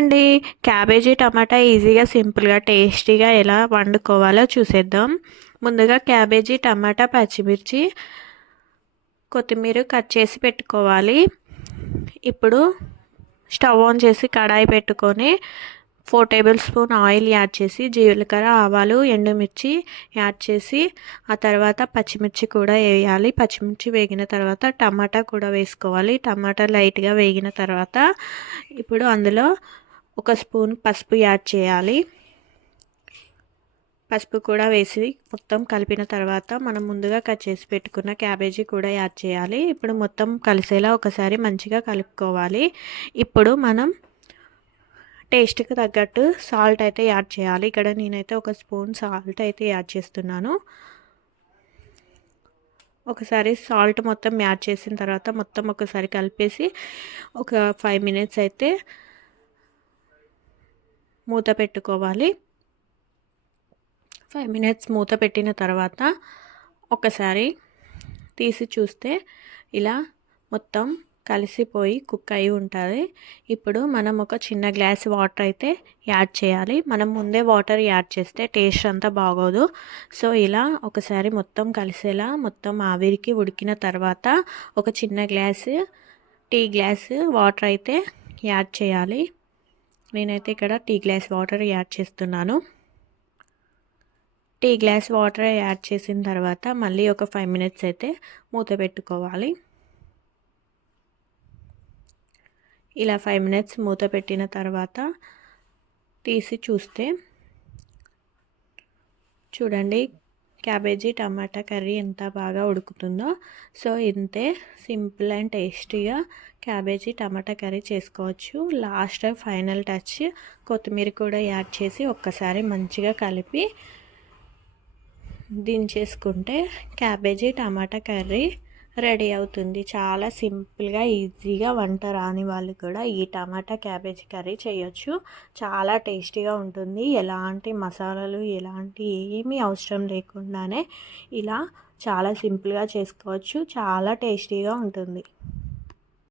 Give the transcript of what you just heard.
అండి. క్యాబేజీ టమాటా ఈజీగా, సింపుల్‌గా, టేస్టీగా ఎలా వండుకోవాలో చూసేద్దాం. ముందుగా క్యాబేజీ, టమాటా, పచ్చిమిర్చి, కొత్తిమీర కట్ చేసి పెట్టుకోవాలి. ఇప్పుడు స్టవ్ ఆన్ చేసి కడాయి పెట్టుకొని 4 టేబుల్ స్పూన్ ఆయిల్ యాడ్ చేసి, జీలకర్ర, ఆవాలు, ఎండుమిర్చి యాడ్ చేసి, ఆ తర్వాత పచ్చిమిర్చి కూడా వేయాలి. పచ్చిమిర్చి వేగిన తర్వాత టమాటా కూడా వేసుకోవాలి. టమాటా లైట్గా వేగిన తర్వాత ఇప్పుడు అందులో 1 స్పూన్ పసుపు యాడ్ చేయాలి. పసుపు కూడా వేసి మొత్తం కలిపిన తర్వాత మనం ముందుగా కట్ చేసి పెట్టుకున్న క్యాబేజీ కూడా యాడ్ చేయాలి. ఇప్పుడు మొత్తం కలిసేలా ఒకసారి మంచిగా కలుపుకోవాలి. ఇప్పుడు మనం టేస్ట్కి తగ్గట్టు సాల్ట్ అయితే యాడ్ చేయాలి. ఇక్కడ నేనైతే 1 స్పూన్ సాల్ట్ అయితే యాడ్ చేస్తున్నాను. ఒకసారి సాల్ట్ మొత్తం యాడ్ చేసిన తర్వాత మొత్తం ఒకసారి కలిపేసి ఒక 5 మినిట్స్ అయితే మూత పెట్టుకోవాలి. 5 మినిట్స్ మూత పెట్టిన తర్వాత ఒకసారి తీసి చూస్తే ఇలా మొత్తం కలిసిపోయి కుక్ అయి ఉంటుంది. ఇప్పుడు మనం ఒక చిన్న గ్లాస్ వాటర్ అయితే యాడ్ చేయాలి. మనం ముందే వాటర్ యాడ్ చేస్తే టేస్ట్ అంతా బాగోదు. సో ఇలా ఒకసారి మొత్తం కలిసేలా మొత్తం ఆవిరికి ఉడికిన తర్వాత ఒక చిన్న టీ గ్లాస్ వాటర్ అయితే యాడ్ చేయాలి. నేనైతే ఇక్కడ టీ గ్లాస్ వాటర్ యాడ్ చేస్తున్నాను. టీ గ్లాస్ వాటర్ యాడ్ చేసిన తర్వాత మళ్ళీ ఒక 5 మినిట్స్ అయితే మూత పెట్టుకోవాలి. ఇలా 5 మినిట్స్ మూత పెట్టిన తర్వాత తీసి చూస్తే చూడండి క్యాబేజీ టమాటా కర్రీ ఎంత బాగా ఉడుకుతుందో. సో ఇంతే సింపుల్ అండ్ టేస్టీగా క్యాబేజీ టమాటా కర్రీ చేసుకోవచ్చు. లాస్ట్ ఫైనల్ టచ్ కొత్తిమీర కూడా యాడ్ చేసి ఒక్కసారి మంచిగా కలిపి దించేసుకుంటే క్యాబేజీ టమాటా కర్రీ రెడీ అవుతుంది. చాలా సింపుల్గా, ఈజీగా, వంట రాని వాళ్ళు కూడా ఈ టమాటా క్యాబేజీ కర్రీ చేయొచ్చు. చాలా టేస్టీగా ఉంటుంది. ఎలాంటి మసాలాలు ఎలాంటి ఏమీ అవసరం లేకుండానే ఇలా చాలా సింపుల్గా చేసుకోవచ్చు. చాలా టేస్టీగా ఉంటుంది.